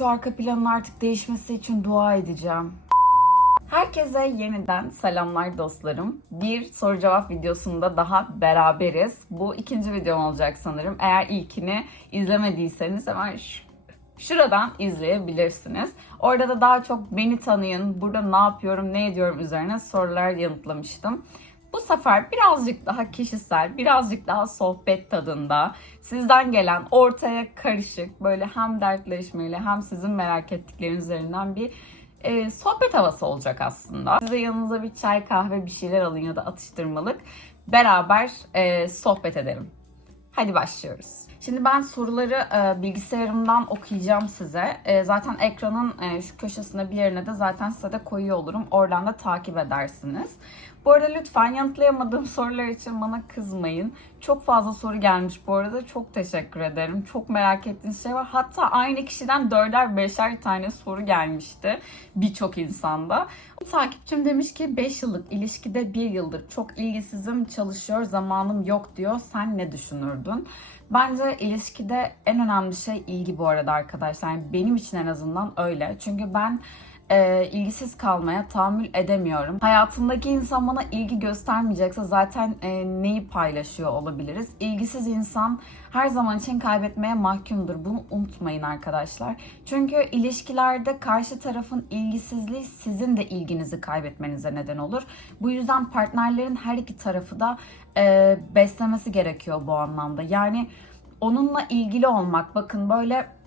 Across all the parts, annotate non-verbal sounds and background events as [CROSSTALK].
Şu arka planın artık değişmesi için dua edeceğim. Herkese yeniden selamlar dostlarım. Bir soru cevap videosunda daha beraberiz. Bu ikinci videom olacak sanırım. Eğer ilkini izlemediyseniz hemen şuradan izleyebilirsiniz. Orada da daha çok beni tanıyın, burada ne yapıyorum, ne ediyorum üzerine sorular yanıtlamıştım. Bu sefer birazcık daha kişisel, birazcık daha sohbet tadında, sizden gelen ortaya karışık, böyle hem dertleşmeyle hem sizin merak ettikleriniz üzerinden bir e, sohbet havası olacak aslında. Size yanınıza bir çay, kahve, bir şeyler alın ya da atıştırmalık. Beraber e, sohbet edelim. Hadi başlıyoruz. Şimdi ben soruları e, bilgisayarımdan okuyacağım size. E, zaten ekranın e, şu köşesine bir yerine de zaten size de koyuyor olurum. Oradan da takip edersiniz. Bu arada lütfen yanıtlayamadığım [LAUGHS] sorular için bana kızmayın. Çok fazla soru gelmiş bu arada. Çok teşekkür ederim. Çok merak ettiğiniz şey var. Hatta aynı kişiden dörder beşer tane soru gelmişti. Birçok insanda. Takipçim demiş ki 5 yıllık ilişkide 1 yıldır çok ilgisizim, çalışıyor, zamanım yok diyor. Sen ne düşünürdün? Bence ilişkide en önemli şey ilgi bu arada arkadaşlar. Yani benim için en azından öyle. Çünkü ben e, ilgisiz kalmaya tahammül edemiyorum. Hayatımdaki insan bana ilgi göstermeyecekse zaten e, neyi paylaşıyor olabiliriz? İlgisiz insan her zaman için kaybetmeye mahkumdur. Bunu unutmayın arkadaşlar. Çünkü ilişkilerde karşı tarafın ilgisizliği sizin de ilginizi kaybetmenize neden olur. Bu yüzden partnerlerin her iki tarafı da e, beslemesi gerekiyor bu anlamda. Yani onunla ilgili olmak bakın böyle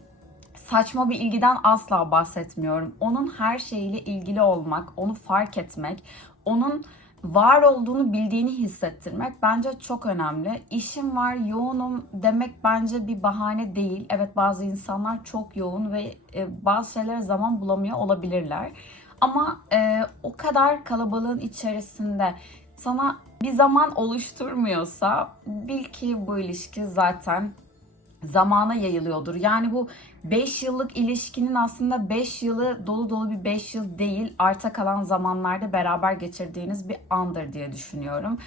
saçma bir ilgiden asla bahsetmiyorum. Onun her şeyiyle ilgili olmak, onu fark etmek, onun var olduğunu bildiğini hissettirmek bence çok önemli. İşim var, yoğunum demek bence bir bahane değil. Evet bazı insanlar çok yoğun ve e, bazı şeylere zaman bulamıyor olabilirler. Ama e, o kadar kalabalığın içerisinde sana bir zaman oluşturmuyorsa bil ki bu ilişki zaten zamana yayılıyordur. Yani bu 5 yıllık ilişkinin aslında 5 yılı dolu dolu bir 5 yıl değil, arta kalan zamanlarda beraber geçirdiğiniz bir andır diye düşünüyorum.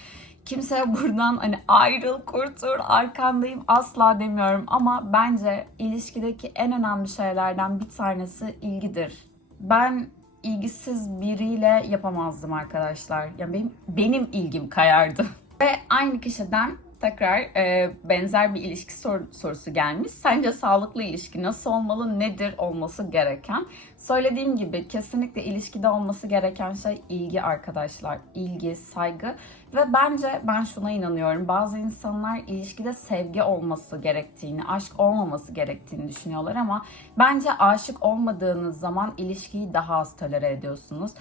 Kimseye [LAUGHS] buradan hani ayrıl, kurtul, arkandayım asla demiyorum ama bence ilişkideki en önemli şeylerden bir tanesi ilgidir. Ben ilgisiz biriyle yapamazdım arkadaşlar. Yani benim, benim ilgim kayardı. [LAUGHS] Ve aynı kişiden tekrar e, benzer bir ilişki sor- sorusu gelmiş. Sence sağlıklı ilişki nasıl olmalı, nedir olması gereken? Söylediğim gibi kesinlikle ilişkide olması gereken şey ilgi arkadaşlar. İlgi, saygı ve bence ben şuna inanıyorum. Bazı insanlar ilişkide sevgi olması gerektiğini, aşk olmaması gerektiğini düşünüyorlar ama bence aşık olmadığınız zaman ilişkiyi daha az tolere ediyorsunuz.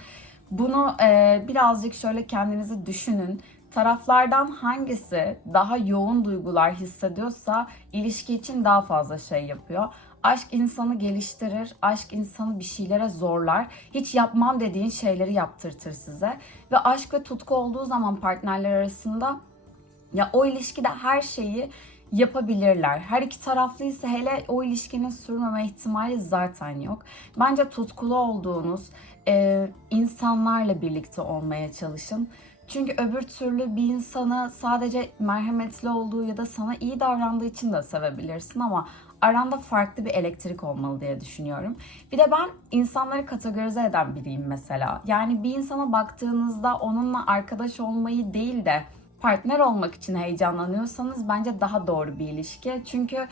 Bunu e, birazcık şöyle kendinizi düşünün taraflardan hangisi daha yoğun duygular hissediyorsa ilişki için daha fazla şey yapıyor. Aşk insanı geliştirir, aşk insanı bir şeylere zorlar. Hiç yapmam dediğin şeyleri yaptırtır size. Ve aşk ve tutku olduğu zaman partnerler arasında ya o ilişkide her şeyi yapabilirler. Her iki taraflıysa hele o ilişkinin sürmeme ihtimali zaten yok. Bence tutkulu olduğunuz e, insanlarla birlikte olmaya çalışın. Çünkü öbür türlü bir insanı sadece merhametli olduğu ya da sana iyi davrandığı için de sevebilirsin ama aranda farklı bir elektrik olmalı diye düşünüyorum. Bir de ben insanları kategorize eden biriyim mesela. Yani bir insana baktığınızda onunla arkadaş olmayı değil de partner olmak için heyecanlanıyorsanız bence daha doğru bir ilişki. Çünkü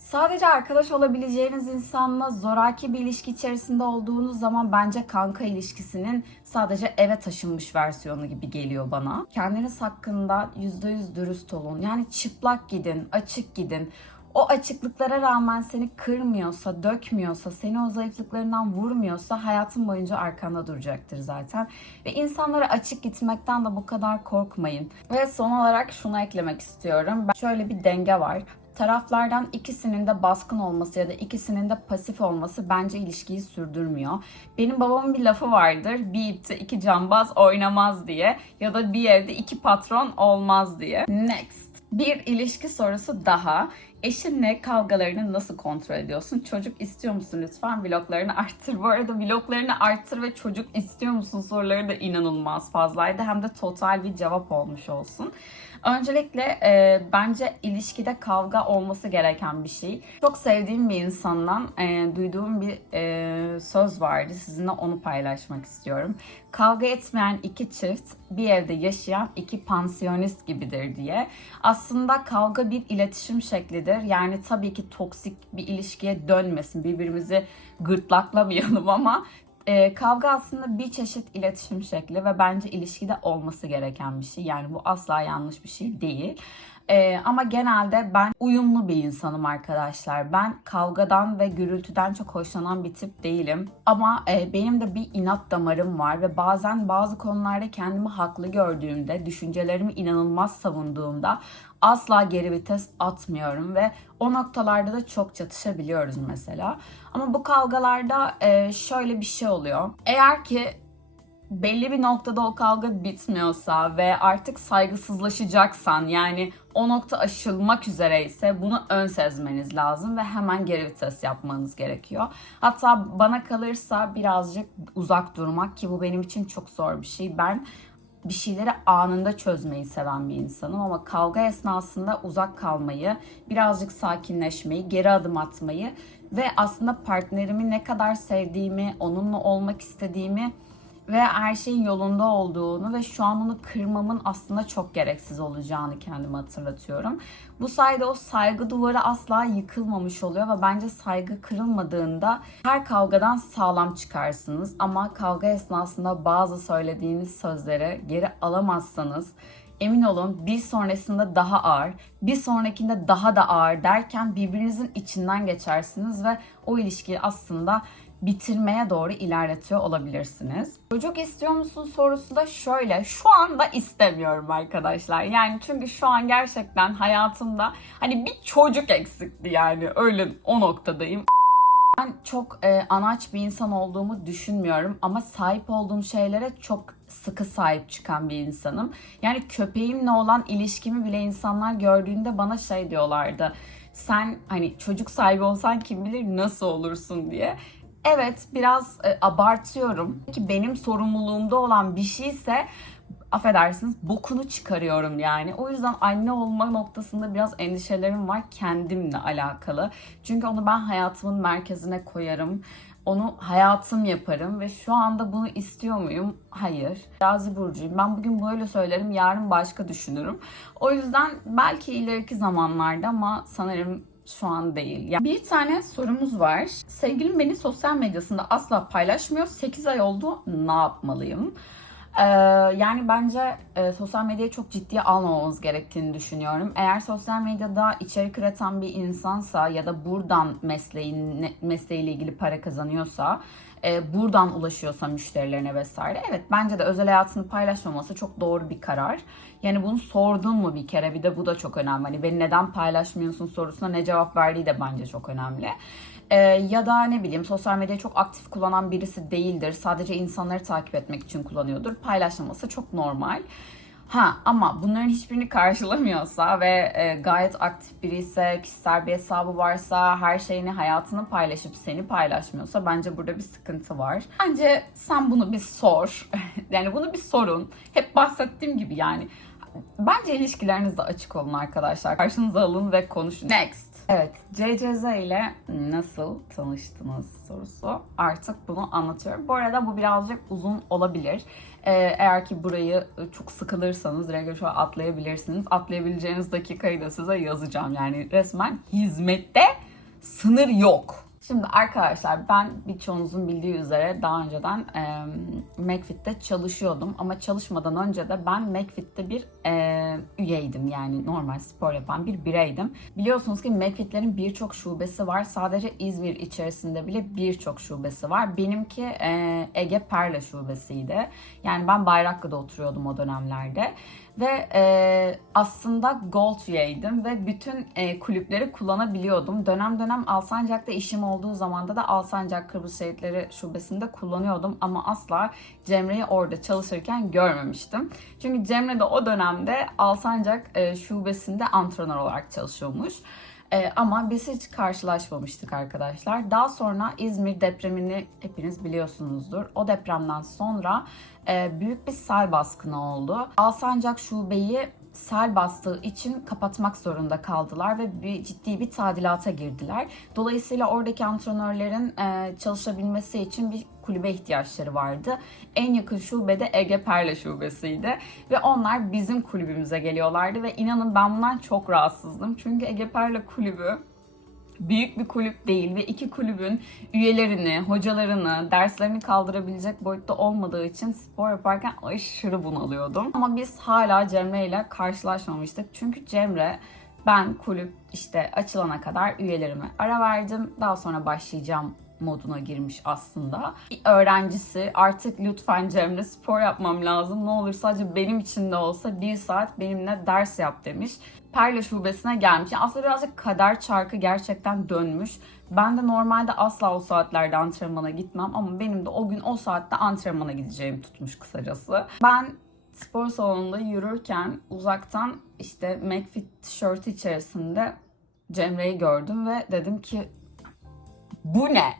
Sadece arkadaş olabileceğiniz insanla zoraki bir ilişki içerisinde olduğunuz zaman bence kanka ilişkisinin sadece eve taşınmış versiyonu gibi geliyor bana. Kendiniz hakkında %100 dürüst olun. Yani çıplak gidin, açık gidin. O açıklıklara rağmen seni kırmıyorsa, dökmüyorsa, seni o zayıflıklarından vurmuyorsa hayatın boyunca arkanda duracaktır zaten. Ve insanlara açık gitmekten de bu kadar korkmayın. Ve son olarak şunu eklemek istiyorum. Ben şöyle bir denge var taraflardan ikisinin de baskın olması ya da ikisinin de pasif olması bence ilişkiyi sürdürmüyor. Benim babamın bir lafı vardır. Bir ipte iki cambaz oynamaz diye ya da bir evde iki patron olmaz diye. Next. Bir ilişki sorusu daha. Eşinle kavgalarını nasıl kontrol ediyorsun? Çocuk istiyor musun lütfen? Vloglarını arttır. Bu arada vloglarını arttır ve çocuk istiyor musun soruları da inanılmaz fazlaydı. Hem de total bir cevap olmuş olsun. Öncelikle e, bence ilişkide kavga olması gereken bir şey. Çok sevdiğim bir insandan e, duyduğum bir e, söz vardı. Sizinle onu paylaşmak istiyorum. Kavga etmeyen iki çift bir evde yaşayan iki pansiyonist gibidir diye. Aslında kavga bir iletişim şeklidir. Yani tabii ki toksik bir ilişkiye dönmesin. Birbirimizi gırtlaklamayalım [LAUGHS] ama e, kavga aslında bir çeşit iletişim şekli ve bence ilişkide olması gereken bir şey. Yani bu asla yanlış bir şey değil. E, ama genelde ben uyumlu bir insanım arkadaşlar. Ben kavgadan ve gürültüden çok hoşlanan bir tip değilim. Ama e, benim de bir inat damarım var ve bazen bazı konularda kendimi haklı gördüğümde, düşüncelerimi inanılmaz savunduğumda asla geri vites atmıyorum ve o noktalarda da çok çatışabiliyoruz mesela. Ama bu kavgalarda e, şöyle bir şey oluyor. Eğer ki belli bir noktada o kavga bitmiyorsa ve artık saygısızlaşacaksan yani o nokta aşılmak üzereyse bunu ön sezmeniz lazım ve hemen geri vites yapmanız gerekiyor. Hatta bana kalırsa birazcık uzak durmak ki bu benim için çok zor bir şey. Ben bir şeyleri anında çözmeyi seven bir insanım ama kavga esnasında uzak kalmayı, birazcık sakinleşmeyi, geri adım atmayı ve aslında partnerimi ne kadar sevdiğimi, onunla olmak istediğimi ve her şeyin yolunda olduğunu ve şu an onu kırmamın aslında çok gereksiz olacağını kendime hatırlatıyorum. Bu sayede o saygı duvarı asla yıkılmamış oluyor ve bence saygı kırılmadığında her kavgadan sağlam çıkarsınız. Ama kavga esnasında bazı söylediğiniz sözleri geri alamazsanız emin olun bir sonrasında daha ağır, bir sonrakinde daha da ağır derken birbirinizin içinden geçersiniz ve o ilişkiyi aslında bitirmeye doğru ilerletiyor olabilirsiniz. Çocuk istiyor musun sorusu da şöyle. Şu anda istemiyorum arkadaşlar. Yani çünkü şu an gerçekten hayatımda hani bir çocuk eksikti yani. Öyle o noktadayım. Ben çok e, anaç bir insan olduğumu düşünmüyorum ama sahip olduğum şeylere çok sıkı sahip çıkan bir insanım. Yani köpeğimle olan ilişkimi bile insanlar gördüğünde bana şey diyorlardı. Sen hani çocuk sahibi olsan kim bilir nasıl olursun diye. Evet biraz e, abartıyorum ki benim sorumluluğumda olan bir şeyse affedersiniz bokunu çıkarıyorum yani. O yüzden anne olma noktasında biraz endişelerim var kendimle alakalı. Çünkü onu ben hayatımın merkezine koyarım. Onu hayatım yaparım ve şu anda bunu istiyor muyum? Hayır. Razi Burcu'yum. Ben bugün böyle söylerim, yarın başka düşünürüm. O yüzden belki ileriki zamanlarda ama sanırım şu an değil. Yani bir tane sorumuz var. Sevgilim beni sosyal medyasında asla paylaşmıyor. 8 ay oldu. Ne yapmalıyım? Ee, yani bence e, sosyal medyayı çok ciddiye almamamız gerektiğini düşünüyorum. Eğer sosyal medyada içerik üreten bir insansa ya da buradan mesleğin mesleğiyle ilgili para kazanıyorsa, e, buradan ulaşıyorsa müşterilerine vesaire. Evet bence de özel hayatını paylaşmaması çok doğru bir karar. Yani bunu sordun mu bir kere bir de bu da çok önemli. Hani beni neden paylaşmıyorsun sorusuna ne cevap verdiği de bence çok önemli. Ee, ya da ne bileyim sosyal medyayı çok aktif kullanan birisi değildir. Sadece insanları takip etmek için kullanıyordur. Paylaşmaması çok normal. Ha ama bunların hiçbirini karşılamıyorsa ve e, gayet aktif biri ise, kişisel bir hesabı varsa, her şeyini, hayatını paylaşıp seni paylaşmıyorsa bence burada bir sıkıntı var. Bence sen bunu bir sor. [LAUGHS] yani bunu bir sorun. Hep bahsettiğim gibi yani. Bence ilişkilerinizde açık olun arkadaşlar. Karşınıza alın ve konuşun. Next. Evet, CCZ ile nasıl tanıştınız sorusu. Artık bunu anlatıyorum. Bu arada bu birazcık uzun olabilir. Ee, eğer ki burayı çok sıkılırsanız direkt şu atlayabilirsiniz. Atlayabileceğiniz dakikayı da size yazacağım. Yani resmen hizmette sınır yok. Şimdi arkadaşlar ben birçoğunuzun bildiği üzere daha önceden e, McFit'te çalışıyordum ama çalışmadan önce de ben McFit'te bir e, üyeydim yani normal spor yapan bir bireydim. Biliyorsunuz ki McFit'lerin birçok şubesi var. Sadece İzmir içerisinde bile birçok şubesi var. Benimki e, Ege Perle şubesiydi. Yani ben Bayraklı'da oturuyordum o dönemlerde. Ve e, aslında Gold üyeydim ve bütün e, kulüpleri kullanabiliyordum. Dönem dönem Alsancak'ta işim olduğu zamanda da Alsancak Kıbrıs Şehitleri Şubesi'nde kullanıyordum. Ama asla Cemre'yi orada çalışırken görmemiştim. Çünkü Cemre de o dönemde Alsancak e, Şubesi'nde antrenör olarak çalışıyormuş. Ee, ama biz hiç karşılaşmamıştık arkadaşlar. Daha sonra İzmir depremini hepiniz biliyorsunuzdur. O depremden sonra büyük bir sel baskını oldu. Alsancak şubeyi sel bastığı için kapatmak zorunda kaldılar ve bir ciddi bir tadilata girdiler. Dolayısıyla oradaki antrenörlerin e, çalışabilmesi için bir kulübe ihtiyaçları vardı. En yakın şube de Ege Perle şubesiydi ve onlar bizim kulübümüze geliyorlardı ve inanın ben bundan çok rahatsızdım. Çünkü Ege Perle kulübü büyük bir kulüp değil ve iki kulübün üyelerini, hocalarını, derslerini kaldırabilecek boyutta olmadığı için spor yaparken aşırı bunalıyordum. Ama biz hala Cemre ile karşılaşmamıştık. Çünkü Cemre ben kulüp işte açılana kadar üyelerime ara verdim. Daha sonra başlayacağım moduna girmiş aslında. Bir öğrencisi artık lütfen Cemre spor yapmam lazım. Ne olur sadece benim için de olsa bir saat benimle ders yap demiş. Perla şubesine gelmiş. Yani aslında birazcık kader çarkı gerçekten dönmüş. Ben de normalde asla o saatlerde antrenmana gitmem ama benim de o gün o saatte antrenmana gideceğim tutmuş kısacası. Ben spor salonunda yürürken uzaktan işte McFit tişörtü içerisinde Cemre'yi gördüm ve dedim ki bu ne?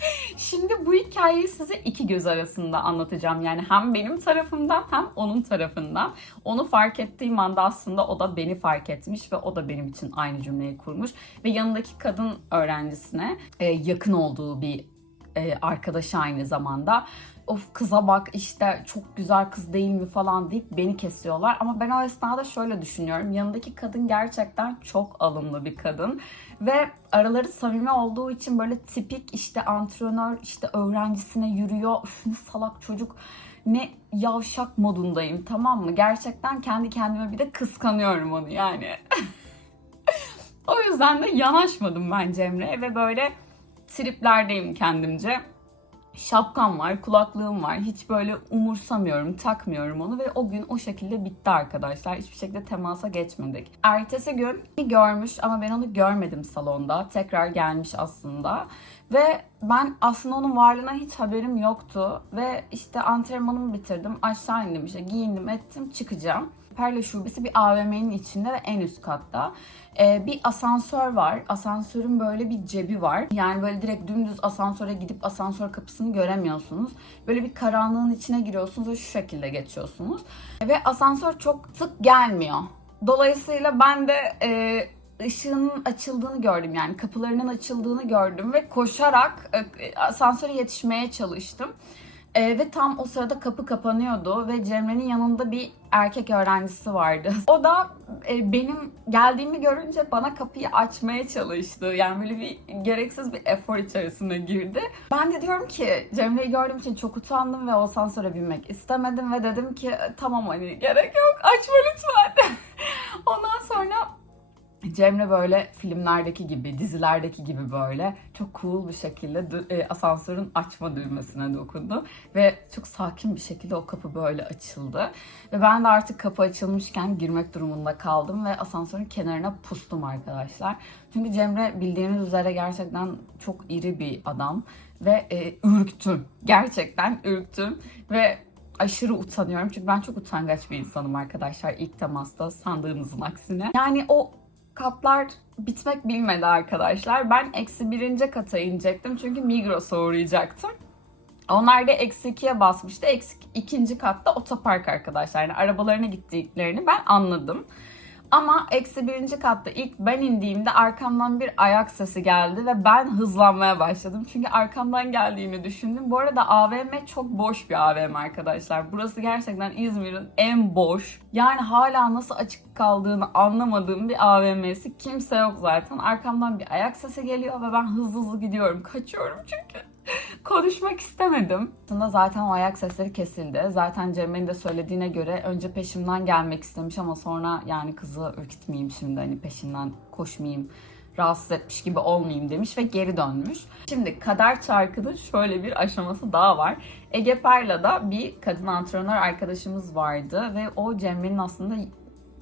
[LAUGHS] Şimdi bu hikayeyi size iki göz arasında anlatacağım. Yani hem benim tarafımdan hem onun tarafından. Onu fark ettiğim anda aslında o da beni fark etmiş ve o da benim için aynı cümleyi kurmuş. Ve yanındaki kadın öğrencisine e, yakın olduğu bir e, arkadaşı aynı zamanda of kıza bak işte çok güzel kız değil mi falan deyip beni kesiyorlar. Ama ben o esnada şöyle düşünüyorum. Yanındaki kadın gerçekten çok alımlı bir kadın. Ve araları samimi olduğu için böyle tipik işte antrenör işte öğrencisine yürüyor. Üf ne salak çocuk ne yavşak modundayım tamam mı? Gerçekten kendi kendime bir de kıskanıyorum onu yani. [LAUGHS] o yüzden de yanaşmadım ben Cemre'ye ve böyle triplerdeyim kendimce şapkam var, kulaklığım var. Hiç böyle umursamıyorum, takmıyorum onu ve o gün o şekilde bitti arkadaşlar. Hiçbir şekilde temasa geçmedik. Ertesi gün görmüş ama ben onu görmedim salonda. Tekrar gelmiş aslında. Ve ben aslında onun varlığına hiç haberim yoktu. Ve işte antrenmanımı bitirdim. Aşağı indim işte giyindim ettim çıkacağım. Perle Şubesi bir AVM'nin içinde ve en üst katta. Ee, bir asansör var. Asansörün böyle bir cebi var. Yani böyle direkt dümdüz asansöre gidip asansör kapısını göremiyorsunuz. Böyle bir karanlığın içine giriyorsunuz ve şu şekilde geçiyorsunuz. Ve asansör çok sık gelmiyor. Dolayısıyla ben de e, ışığının açıldığını gördüm yani kapılarının açıldığını gördüm ve koşarak e, asansöre yetişmeye çalıştım. E, ve tam o sırada kapı kapanıyordu ve Cemre'nin yanında bir erkek öğrencisi vardı. [LAUGHS] O da e, benim geldiğimi görünce bana kapıyı açmaya çalıştı. Yani böyle bir gereksiz bir efor içerisine girdi. Ben de diyorum ki Cemre'yi gördüğüm için çok utandım ve o asansöre binmek istemedim ve dedim ki tamam hani gerek yok açma lütfen. [LAUGHS] Ondan sonra Cemre böyle filmlerdeki gibi, dizilerdeki gibi böyle çok cool bir şekilde e, asansörün açma düğmesine dokundu. Ve çok sakin bir şekilde o kapı böyle açıldı. Ve ben de artık kapı açılmışken girmek durumunda kaldım ve asansörün kenarına pustum arkadaşlar. Çünkü Cemre bildiğiniz üzere gerçekten çok iri bir adam ve e, ürktüm. Gerçekten ürktüm ve aşırı utanıyorum. Çünkü ben çok utangaç bir insanım arkadaşlar ilk temasta sandığınızın aksine. Yani o katlar bitmek bilmedi arkadaşlar. Ben eksi birinci kata inecektim çünkü Migros'a uğrayacaktım. Onlar da eksi ikiye basmıştı. Eksi ikinci katta otopark arkadaşlar. Yani arabalarına gittiklerini ben anladım. Ama eksi birinci katta ilk ben indiğimde arkamdan bir ayak sesi geldi ve ben hızlanmaya başladım. Çünkü arkamdan geldiğini düşündüm. Bu arada AVM çok boş bir AVM arkadaşlar. Burası gerçekten İzmir'in en boş. Yani hala nasıl açık kaldığını anlamadığım bir AVM'si. Kimse yok zaten. Arkamdan bir ayak sesi geliyor ve ben hızlı hızlı gidiyorum. Kaçıyorum çünkü konuşmak istemedim. Aslında zaten o ayak sesleri kesildi. Zaten Cemre'nin de söylediğine göre önce peşimden gelmek istemiş ama sonra yani kızı ürkütmeyeyim şimdi hani peşinden koşmayayım rahatsız etmiş gibi olmayayım demiş ve geri dönmüş. Şimdi kader çarkının şöyle bir aşaması daha var. Ege Parla'da bir kadın antrenör arkadaşımız vardı ve o Cemre'nin aslında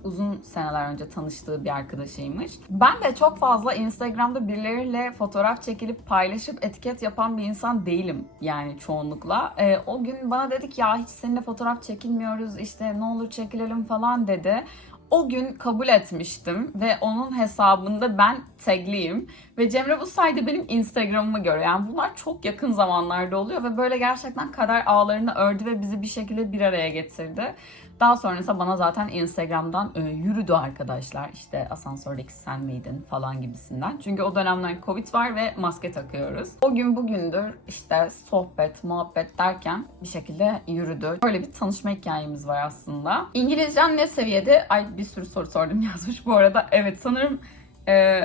uzun seneler önce tanıştığı bir arkadaşıymış. Ben de çok fazla Instagram'da birileriyle fotoğraf çekilip paylaşıp etiket yapan bir insan değilim yani çoğunlukla. Ee, o gün bana dedik ya hiç seninle fotoğraf çekilmiyoruz işte ne olur çekilelim falan dedi. O gün kabul etmiştim ve onun hesabında ben tagliyim Ve Cemre bu sayede benim Instagram'ımı görüyor. Yani bunlar çok yakın zamanlarda oluyor ve böyle gerçekten kader ağlarını ördü ve bizi bir şekilde bir araya getirdi. Daha sonrasında bana zaten Instagram'dan e, yürüdü arkadaşlar. İşte asansördeki sen miydin falan gibisinden. Çünkü o dönemler Covid var ve maske takıyoruz. O gün bugündür işte sohbet, muhabbet derken bir şekilde yürüdü. Böyle bir tanışma hikayemiz var aslında. İngilizcen ne seviyede? Ay bir sürü soru sordum [LAUGHS] yazmış bu arada. Evet sanırım e,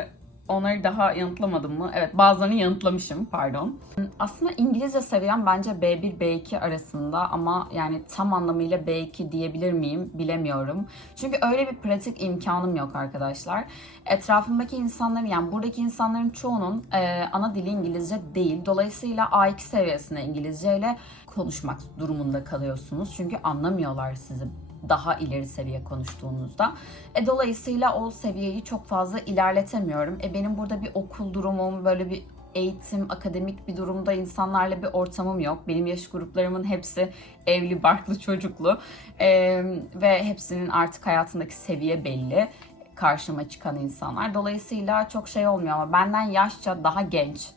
onları daha yanıtlamadım mı? Evet bazılarını yanıtlamışım pardon. Aslında İngilizce seviyem bence B1 B2 arasında ama yani tam anlamıyla B2 diyebilir miyim bilemiyorum. Çünkü öyle bir pratik imkanım yok arkadaşlar. Etrafımdaki insanların yani buradaki insanların çoğunun e, ana dili İngilizce değil. Dolayısıyla A2 seviyesinde İngilizce ile konuşmak durumunda kalıyorsunuz. Çünkü anlamıyorlar sizi daha ileri seviye konuştuğunuzda. E, dolayısıyla o seviyeyi çok fazla ilerletemiyorum. E, benim burada bir okul durumum, böyle bir eğitim, akademik bir durumda insanlarla bir ortamım yok. Benim yaş gruplarımın hepsi evli, barklı, çocuklu E, ve hepsinin artık hayatındaki seviye belli karşıma çıkan insanlar. Dolayısıyla çok şey olmuyor ama benden yaşça daha genç,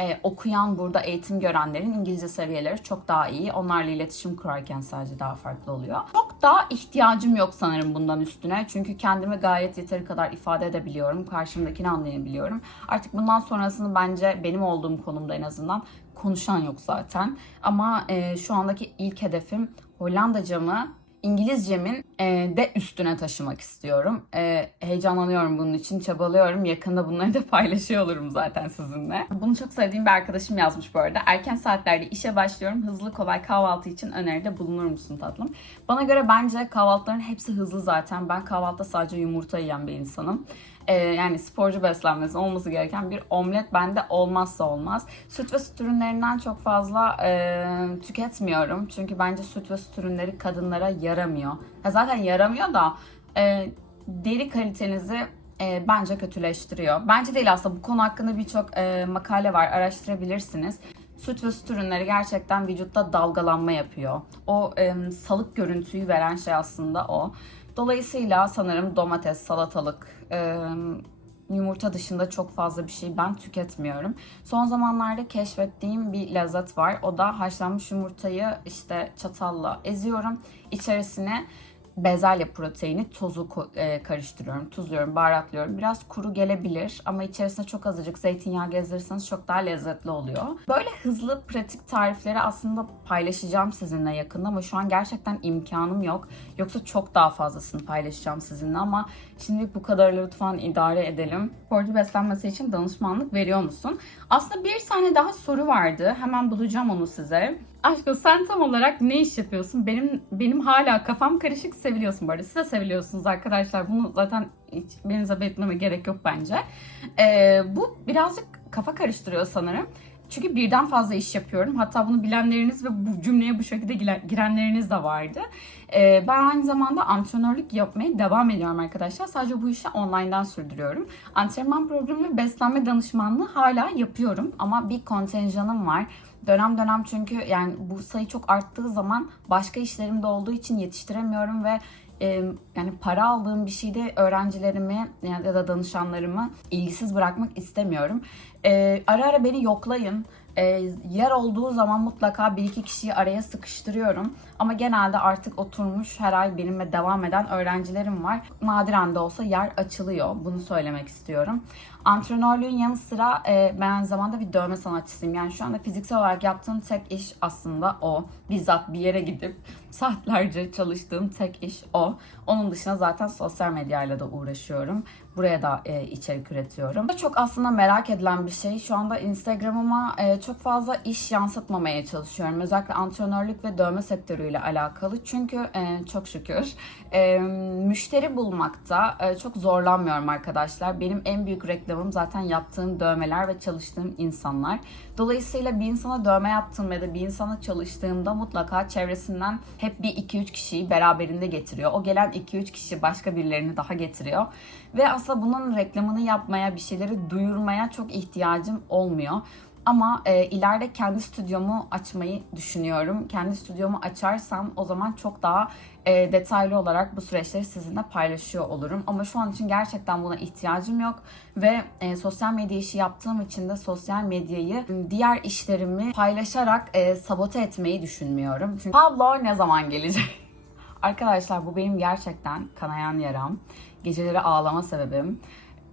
e, okuyan burada eğitim görenlerin İngilizce seviyeleri çok daha iyi. Onlarla iletişim kurarken sadece daha farklı oluyor. Çok daha ihtiyacım yok sanırım bundan üstüne. Çünkü kendimi gayet yeteri kadar ifade edebiliyorum. Karşımdakini anlayabiliyorum. Artık bundan sonrasını bence benim olduğum konumda en azından konuşan yok zaten. Ama e, şu andaki ilk hedefim Hollandacamı İngilizcemin e, de üstüne taşımak istiyorum. E, heyecanlanıyorum bunun için, çabalıyorum. Yakında bunları da [LAUGHS] paylaşıyor olurum zaten sizinle. Bunu çok sevdiğim bir arkadaşım yazmış bu arada. Erken saatlerde işe başlıyorum. Hızlı kolay kahvaltı için öneride bulunur musun tatlım? Bana göre bence kahvaltıların hepsi hızlı zaten. Ben kahvaltıda sadece yumurta yiyen bir insanım. Ee, yani sporcu beslenmesi olması gereken bir omlet bende olmazsa olmaz. Süt ve süt ürünlerinden çok fazla e, tüketmiyorum. Çünkü bence süt ve süt ürünleri kadınlara yaramıyor. Ya zaten yaramıyor da e, deri kalitenizi e, bence kötüleştiriyor. Bence değil aslında bu konu hakkında birçok e, makale var araştırabilirsiniz. Süt ve süt ürünleri gerçekten vücutta dalgalanma yapıyor. O e, salık görüntüyü veren şey aslında o. Dolayısıyla sanırım domates, salatalık, e, yumurta dışında çok fazla bir şey ben tüketmiyorum. Son zamanlarda keşfettiğim bir lezzet var. O da haşlanmış yumurtayı işte çatalla eziyorum. İçerisine bezelye proteini tozu e, karıştırıyorum, tuzluyorum, baharatlıyorum. Biraz kuru gelebilir ama içerisine çok azıcık zeytinyağı gezdirirseniz çok daha lezzetli oluyor. Böyle hızlı pratik tarifleri aslında paylaşacağım sizinle yakında ama şu an gerçekten imkanım yok. Yoksa çok daha fazlasını paylaşacağım sizinle ama şimdi bu kadarıyla lütfen idare edelim. Sporcu beslenmesi için danışmanlık veriyor musun? Aslında bir tane daha soru vardı. Hemen bulacağım onu size. Aşkım sen tam olarak ne iş yapıyorsun? Benim benim hala kafam karışık seviliyorsun bu arada. Siz de seviliyorsunuz arkadaşlar. Bunu zaten hiç birinize belirtmeme gerek yok bence. Ee, bu birazcık kafa karıştırıyor sanırım. Çünkü birden fazla iş yapıyorum. Hatta bunu bilenleriniz ve bu cümleye bu şekilde gire- girenleriniz de vardı. Ee, ben aynı zamanda antrenörlük yapmaya devam ediyorum arkadaşlar. Sadece bu işi online'dan sürdürüyorum. Antrenman programı ve beslenme danışmanlığı hala yapıyorum. Ama bir kontenjanım var. Dönem dönem çünkü yani bu sayı çok arttığı zaman başka işlerim de olduğu için yetiştiremiyorum ve yani para aldığım bir şeyde öğrencilerimi ya da danışanlarımı ilgisiz bırakmak istemiyorum. Ara ara beni yoklayın. E, yer olduğu zaman mutlaka bir iki kişiyi araya sıkıştırıyorum. Ama genelde artık oturmuş her ay benimle devam eden öğrencilerim var. Nadiren de olsa yer açılıyor. Bunu söylemek istiyorum. Antrenörlüğün yanı sıra e, ben aynı zamanda bir dövme sanatçısıyım. Yani şu anda fiziksel olarak yaptığım tek iş aslında o. Bizzat bir yere gidip [LAUGHS] saatlerce çalıştığım tek iş o. Onun dışında zaten sosyal medyayla da uğraşıyorum. Buraya da e, içerik üretiyorum. Çok aslında merak edilen bir şey. Şu anda Instagram'ıma e, çok fazla iş yansıtmamaya çalışıyorum. Özellikle antrenörlük ve dövme sektörüyle alakalı. Çünkü e, çok şükür e, müşteri bulmakta e, çok zorlanmıyorum arkadaşlar. Benim en büyük reklamım zaten yaptığım dövmeler ve çalıştığım insanlar. Dolayısıyla bir insana dövme yaptığım ya da bir insana çalıştığımda mutlaka çevresinden hep bir 2-3 kişiyi beraberinde getiriyor. O gelen 2-3 kişi başka birilerini daha getiriyor. Ve aslında bunun reklamını yapmaya, bir şeyleri duyurmaya çok ihtiyacım olmuyor. Ama e, ileride kendi stüdyomu açmayı düşünüyorum. Kendi stüdyomu açarsam o zaman çok daha e, detaylı olarak bu süreçleri sizinle paylaşıyor olurum. Ama şu an için gerçekten buna ihtiyacım yok. Ve e, sosyal medya işi yaptığım için de sosyal medyayı diğer işlerimi paylaşarak e, sabote etmeyi düşünmüyorum. Çünkü Pablo ne zaman gelecek? [LAUGHS] Arkadaşlar bu benim gerçekten kanayan yaram. Geceleri ağlama sebebim.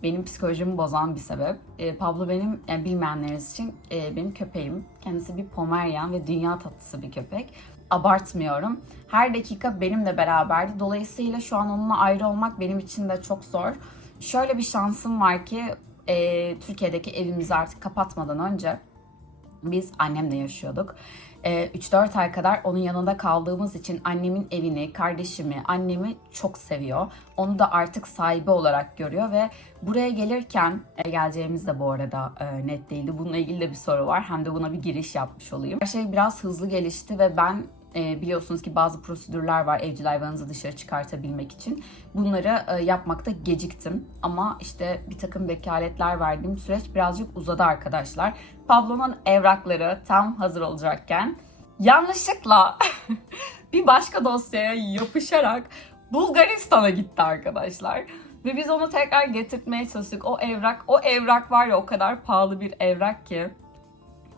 Benim psikolojimi bozan bir sebep. E, Pablo benim, yani bilmeyenleriniz için e, benim köpeğim. Kendisi bir Pomeryan ve dünya tatlısı bir köpek. Abartmıyorum. Her dakika benimle beraberdi. Dolayısıyla şu an onunla ayrı olmak benim için de çok zor. Şöyle bir şansım var ki e, Türkiye'deki evimizi artık kapatmadan önce biz annemle yaşıyorduk. Ee, 3-4 ay kadar onun yanında kaldığımız için annemin evini, kardeşimi, annemi çok seviyor. Onu da artık sahibi olarak görüyor ve buraya gelirken, e, geleceğimiz de bu arada e, net değildi. Bununla ilgili de bir soru var. Hem de buna bir giriş yapmış olayım. Her şey biraz hızlı gelişti ve ben e, biliyorsunuz ki bazı prosedürler var evcil hayvanınızı dışarı çıkartabilmek için. Bunları e, yapmakta geciktim. Ama işte bir takım vekaletler verdiğim süreç birazcık uzadı arkadaşlar. Pablo'nun evrakları tam hazır olacakken yanlışlıkla [LAUGHS] bir başka dosyaya yapışarak Bulgaristan'a gitti arkadaşlar. Ve biz onu tekrar getirtmeye çalıştık. O evrak, o evrak var ya o kadar pahalı bir evrak ki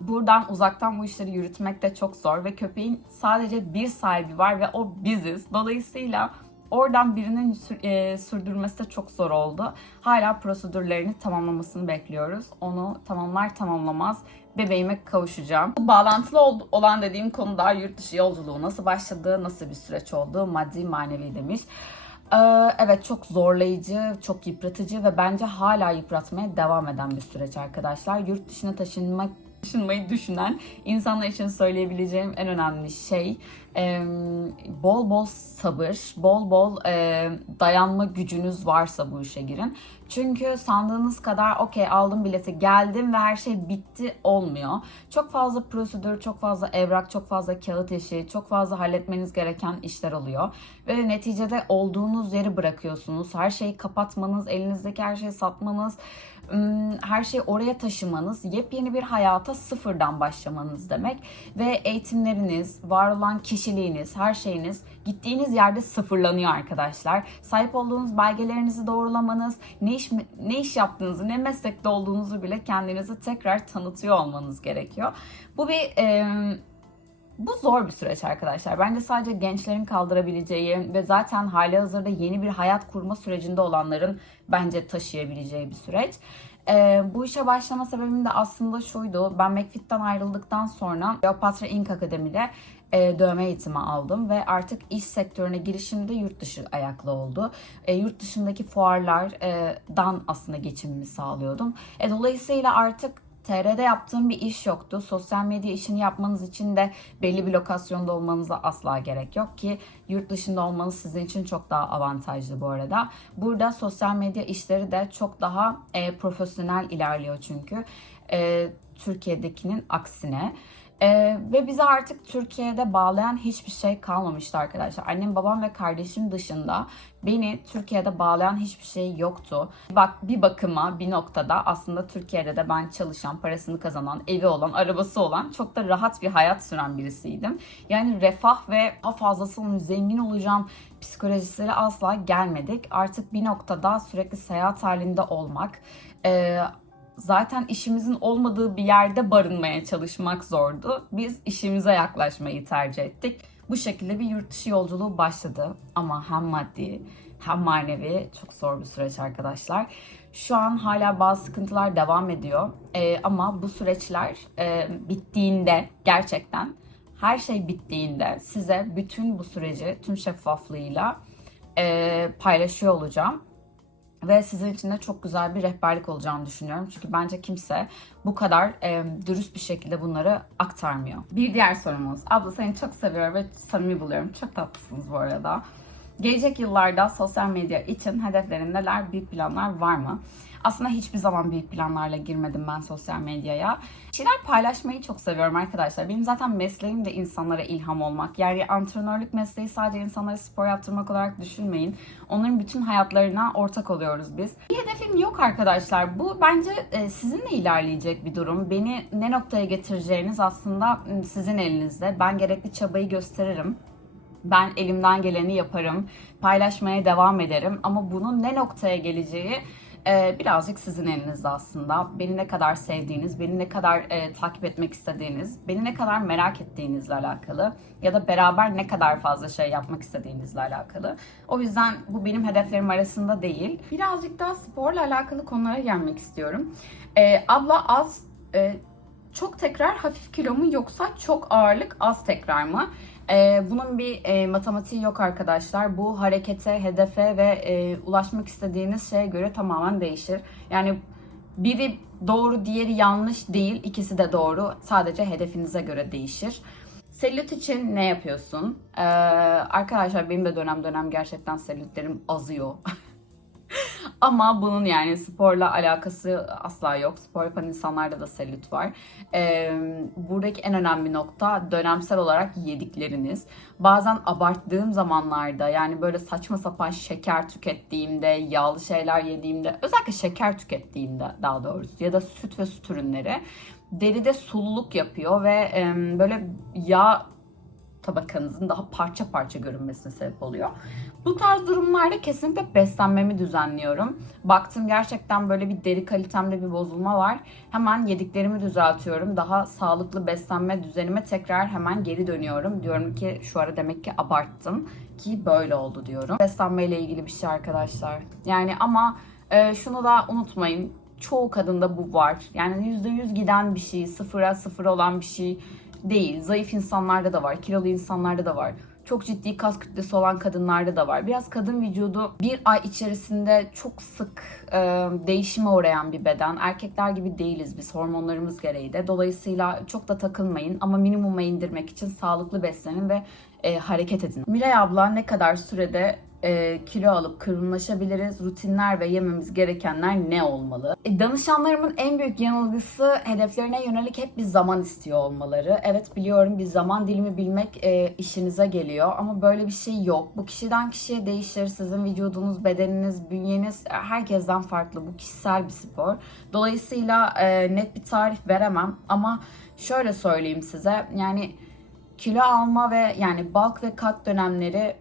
buradan uzaktan bu işleri yürütmek de çok zor ve köpeğin sadece bir sahibi var ve o biziz. Dolayısıyla oradan birinin sür- e, sürdürmesi de çok zor oldu. Hala prosedürlerini tamamlamasını bekliyoruz. Onu tamamlar tamamlamaz bebeğime kavuşacağım. Bu bağlantılı ol- olan dediğim konu da yurt dışı yolculuğu nasıl başladı, nasıl bir süreç oldu, maddi manevi demiş. Ee, Evet çok zorlayıcı, çok yıpratıcı ve bence hala yıpratmaya devam eden bir süreç arkadaşlar. Yurt dışına taşınmak taşınmayı düşünen insanlar için söyleyebileceğim en önemli şey e, bol bol sabır, bol bol e, dayanma gücünüz varsa bu işe girin. Çünkü sandığınız kadar okey aldım bileti geldim ve her şey bitti olmuyor. Çok fazla prosedür, çok fazla evrak, çok fazla kağıt işi, çok fazla halletmeniz gereken işler oluyor. Ve neticede olduğunuz yeri bırakıyorsunuz. Her şeyi kapatmanız, elinizdeki her şeyi satmanız, her şeyi oraya taşımanız, yepyeni bir hayata sıfırdan başlamanız demek. Ve eğitimleriniz, var olan kişiliğiniz, her şeyiniz gittiğiniz yerde sıfırlanıyor arkadaşlar. Sahip olduğunuz belgelerinizi doğrulamanız, ne iş ne iş yaptığınızı, ne meslekte olduğunuzu bile kendinizi tekrar tanıtıyor olmanız gerekiyor. Bu bir e, bu zor bir süreç arkadaşlar. Bence sadece gençlerin kaldırabileceği ve zaten hali hazırda yeni bir hayat kurma sürecinde olanların bence taşıyabileceği bir süreç. Ee, bu işe başlama sebebim de aslında şuydu. Ben McFit'ten ayrıldıktan sonra Kleopatra Inc. Akademi'de e, dövme eğitimi aldım ve artık iş sektörüne girişimde yurt dışı ayaklı oldu. E, yurt dışındaki fuarlardan aslında geçimimi sağlıyordum. E, dolayısıyla artık TR'de yaptığım bir iş yoktu. Sosyal medya işini yapmanız için de belli bir lokasyonda olmanıza asla gerek yok ki yurt dışında olmanız sizin için çok daha avantajlı bu arada. Burada sosyal medya işleri de çok daha e, profesyonel ilerliyor çünkü. E, Türkiye'dekinin aksine. Ee, ve bizi artık Türkiye'de bağlayan hiçbir şey kalmamıştı arkadaşlar. Annem, babam ve kardeşim dışında beni Türkiye'de bağlayan hiçbir şey yoktu. Bak bir bakıma bir noktada aslında Türkiye'de de ben çalışan, parasını kazanan, evi olan, arabası olan çok da rahat bir hayat süren birisiydim. Yani refah ve fazlasının zengin olacağım psikolojisiyle asla gelmedik. Artık bir noktada sürekli seyahat halinde olmak, e, zaten işimizin olmadığı bir yerde barınmaya çalışmak zordu. Biz işimize yaklaşmayı tercih ettik. Bu şekilde bir yurt dışı yolculuğu başladı ama hem maddi hem manevi çok zor bir süreç arkadaşlar. Şu an hala bazı sıkıntılar devam ediyor Ee, ama bu süreçler e, bittiğinde gerçekten her şey bittiğinde size bütün bu süreci tüm şeffaflığıyla e, paylaşıyor olacağım. Ve sizin için de çok güzel bir rehberlik olacağını düşünüyorum. Çünkü bence kimse bu kadar e, dürüst bir şekilde bunları aktarmıyor. Bir diğer sorumuz. Abla seni çok seviyorum ve samimi buluyorum. Çok tatlısınız bu arada. Gelecek yıllarda sosyal medya için hedeflerin neler, büyük planlar var mı? Aslında hiçbir zaman büyük planlarla girmedim ben sosyal medyaya. Şeyler paylaşmayı çok seviyorum arkadaşlar. Benim zaten mesleğim de insanlara ilham olmak. Yani antrenörlük mesleği sadece insanlara spor yaptırmak olarak düşünmeyin. Onların bütün hayatlarına ortak oluyoruz biz. Bir hedefim yok arkadaşlar. Bu bence e, sizinle ilerleyecek bir durum. Beni ne noktaya getireceğiniz aslında sizin elinizde. Ben gerekli çabayı gösteririm. Ben elimden geleni yaparım. Paylaşmaya devam ederim. Ama bunun ne noktaya geleceği e, birazcık sizin elinizde aslında. Beni ne kadar sevdiğiniz, beni ne kadar e, takip etmek istediğiniz, beni ne kadar merak ettiğinizle alakalı ya da beraber ne kadar fazla şey yapmak istediğinizle alakalı. O yüzden bu benim hedeflerim arasında değil. Birazcık daha sporla alakalı konulara gelmek istiyorum. E, abla az çok tekrar hafif kilo mu yoksa çok ağırlık az tekrar mı? Ee, bunun bir e, matematiği yok arkadaşlar. Bu harekete, hedefe ve e, ulaşmak istediğiniz şeye göre tamamen değişir. Yani biri doğru, diğeri yanlış değil. İkisi de doğru. Sadece hedefinize göre değişir. Selülit için ne yapıyorsun? Ee, arkadaşlar benim de dönem dönem gerçekten selülitlerim azıyor. [LAUGHS] [LAUGHS] Ama bunun yani sporla alakası asla yok. Spor yapan insanlarda da selülit var. Ee, buradaki en önemli nokta dönemsel olarak yedikleriniz. Bazen abarttığım zamanlarda yani böyle saçma sapan şeker tükettiğimde, yağlı şeyler yediğimde, özellikle şeker tükettiğimde daha doğrusu ya da süt ve süt ürünleri deride sululuk yapıyor ve e, böyle yağ tabakanızın daha parça parça görünmesine sebep oluyor. Bu tarz durumlarda kesinlikle beslenmemi düzenliyorum. Baktım gerçekten böyle bir deri kalitemde bir bozulma var. Hemen yediklerimi düzeltiyorum. Daha sağlıklı beslenme düzenime tekrar hemen geri dönüyorum. Diyorum ki şu ara demek ki abarttım ki böyle oldu diyorum. Beslenmeyle ilgili bir şey arkadaşlar. Yani ama e, şunu da unutmayın. Çoğu kadında bu var. Yani %100 giden bir şey, sıfıra sıfır olan bir şey değil. Zayıf insanlarda da var, kilolu insanlarda da var. Çok ciddi kas kütlesi olan kadınlarda da var. Biraz kadın vücudu bir ay içerisinde çok sık e, değişime uğrayan bir beden. Erkekler gibi değiliz biz hormonlarımız gereği de. Dolayısıyla çok da takılmayın ama minimuma indirmek için sağlıklı beslenin ve e, hareket edin. Miray abla ne kadar sürede e, kilo alıp kırılmışabiliriz? Rutinler ve yememiz gerekenler ne olmalı? E, danışanlarımın en büyük yanılgısı hedeflerine yönelik hep bir zaman istiyor olmaları. Evet biliyorum bir zaman dilimi bilmek e, işinize geliyor ama böyle bir şey yok. Bu kişiden kişiye değişir. Sizin vücudunuz, bedeniniz, bünyeniz e, herkesten farklı. Bu kişisel bir spor. Dolayısıyla e, net bir tarif veremem ama şöyle söyleyeyim size. Yani kilo alma ve yani bulk ve kat dönemleri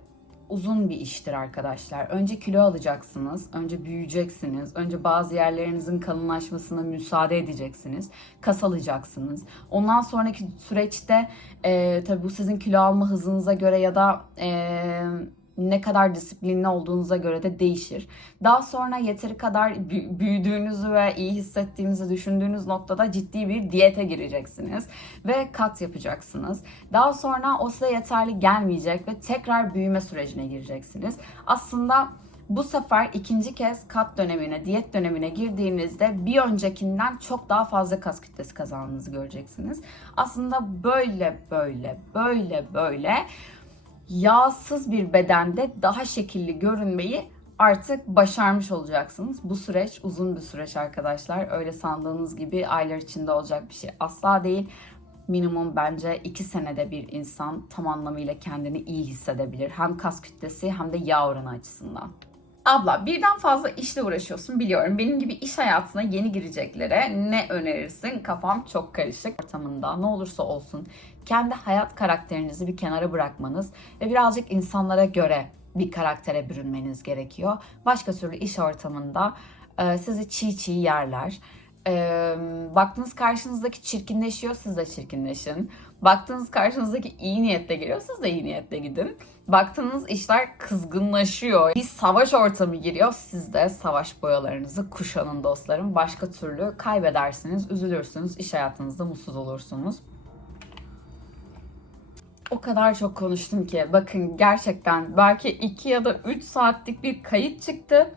uzun bir iştir arkadaşlar. Önce kilo alacaksınız, önce büyüyeceksiniz, önce bazı yerlerinizin kalınlaşmasına müsaade edeceksiniz, kas alacaksınız. Ondan sonraki süreçte e, tabii bu sizin kilo alma hızınıza göre ya da e, ne kadar disiplinli olduğunuza göre de değişir. Daha sonra yeteri kadar bü- büyüdüğünüzü ve iyi hissettiğinizi düşündüğünüz noktada ciddi bir diyete gireceksiniz ve kat yapacaksınız. Daha sonra o size yeterli gelmeyecek ve tekrar büyüme sürecine gireceksiniz. Aslında bu sefer ikinci kez kat dönemine, diyet dönemine girdiğinizde bir öncekinden çok daha fazla kas kütlesi kazandığınızı göreceksiniz. Aslında böyle böyle böyle böyle yağsız bir bedende daha şekilli görünmeyi artık başarmış olacaksınız. Bu süreç uzun bir süreç arkadaşlar. Öyle sandığınız gibi aylar içinde olacak bir şey asla değil. Minimum bence 2 senede bir insan tam anlamıyla kendini iyi hissedebilir. Hem kas kütlesi hem de yağ oranı açısından. Abla birden fazla işle uğraşıyorsun biliyorum. Benim gibi iş hayatına yeni gireceklere ne önerirsin? Kafam çok karışık. Ortamında ne olursa olsun kendi hayat karakterinizi bir kenara bırakmanız ve birazcık insanlara göre bir karaktere bürünmeniz gerekiyor. Başka türlü iş ortamında e, sizi çiğ çiğ yerler. E, baktığınız karşınızdaki çirkinleşiyor, siz de çirkinleşin. Baktığınız karşınızdaki iyi niyetle geliyor, siz de iyi niyetle gidin. Baktığınız işler kızgınlaşıyor. Bir savaş ortamı giriyor. Siz de savaş boyalarınızı kuşanın dostlarım. Başka türlü kaybedersiniz, üzülürsünüz, iş hayatınızda mutsuz olursunuz. O kadar çok konuştum ki bakın gerçekten belki 2 ya da 3 saatlik bir kayıt çıktı.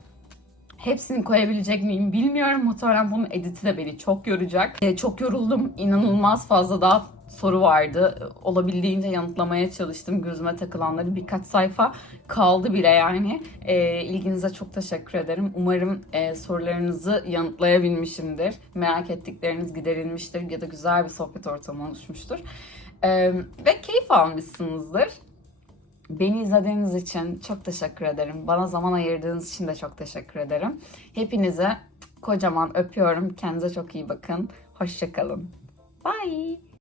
Hepsini koyabilecek miyim bilmiyorum. Muhtemelen bunun editi de beni çok yoracak. Ee, çok yoruldum. İnanılmaz fazla daha soru vardı. Olabildiğince yanıtlamaya çalıştım. Gözüme takılanları birkaç sayfa kaldı bile yani. Ee, ilginize çok teşekkür ederim. Umarım e, sorularınızı yanıtlayabilmişimdir. Merak ettikleriniz giderilmiştir ya da güzel bir sohbet ortamı oluşmuştur. Ee, ve keyif almışsınızdır. Beni izlediğiniz için çok teşekkür ederim. Bana zaman ayırdığınız için de çok teşekkür ederim. Hepinize kocaman öpüyorum. Kendinize çok iyi bakın. Hoşçakalın. Bye.